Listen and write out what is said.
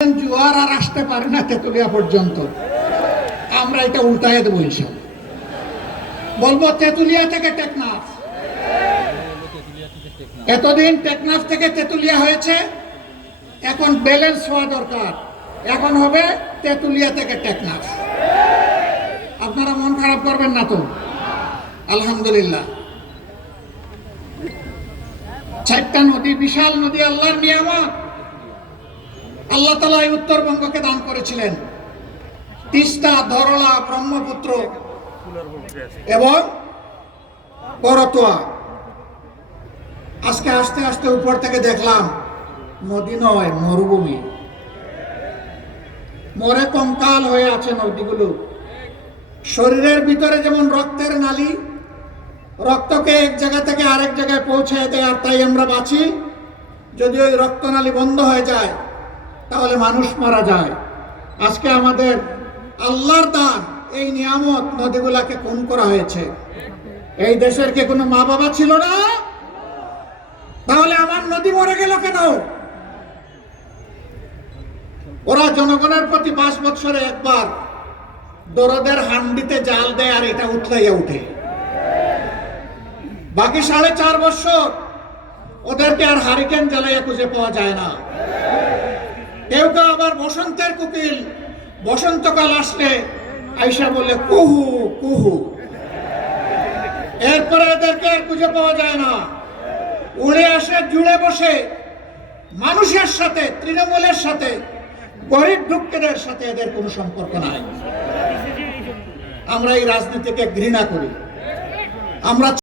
জোয়ার আর আসতে পারে না তেতুলিয়া পর্যন্ত। আমরা এটা উল্টায় দেবো ইনশাআল্লাহ। বলবো তেতুলিয়া থেকে টেকনাফ। এতদিন টেকনাফ থেকে তেতুলিয়া হয়েছে, এখন ব্যালেন্স হওয়া দরকার। এখন হবে তেতুলিয়া থেকে টেকনাফ। আপনারা মন খারাপ করবেন না তো? আলহামদুলিল্লাহ। 4টা নদী, বিশাল নদী, আল্লাহর নিয়ামত। আল্লাহ তাআলা এই উত্তরবঙ্গকে দান করেছিলেন। তিস্তা, ধরলা, ব্রহ্মপুত্র এবং করতোয়া। আজকে আস্তে আস্তে উপর থেকে দেখলাম নদী নয়, মরুভূমি। মরে কঙ্কাল হয়ে আছে নদীগুলো। শরীরের ভিতরে যেমন রক্তের নালী, রক্তকে এক জায়গা থেকে আরেক জায়গায় পৌঁছায় দেয়, আর তাই আমরা বাঁচি। যদি ওই রক্তনালী বন্ধ হয়ে যায় তাহলে মানুষ মারা যায়। আজকে আমাদের আল্লাহর দান এই নিয়ামত, নদীগুলাকে খুন করা হয়েছে। এই দেশের কি কোনো মা বাবা ছিল না? তাহলে আমার নদী মরে গেল কেন? ওরা জনগণের প্রতি 5 বছরে একবার দরদের হান্ডিতে জাল দেয় আর এটা উঠলাইয়া উঠে। বাকি 4.5 বছর ওদেরকে আর হারিকেন জ্বালাইয়া খুঁজে পাওয়া যায় না। কেউ কেউ আবার বসন্তের কোকিল, বসন্তকাল আসলে আইসা বলে কুহু কুহু। এরপরে এদেরকে আর খুঁজে পাওয়া যায় না। উড়ে আসে, জুড়ে বসে মানুষের সাথে, তৃণমূলের সাথে, গরিব দুঃখীদের সাথে এদের কোনো সম্পর্ক নাই। আমরা এই রাজনীতিকে ঘৃণা করি। আমরা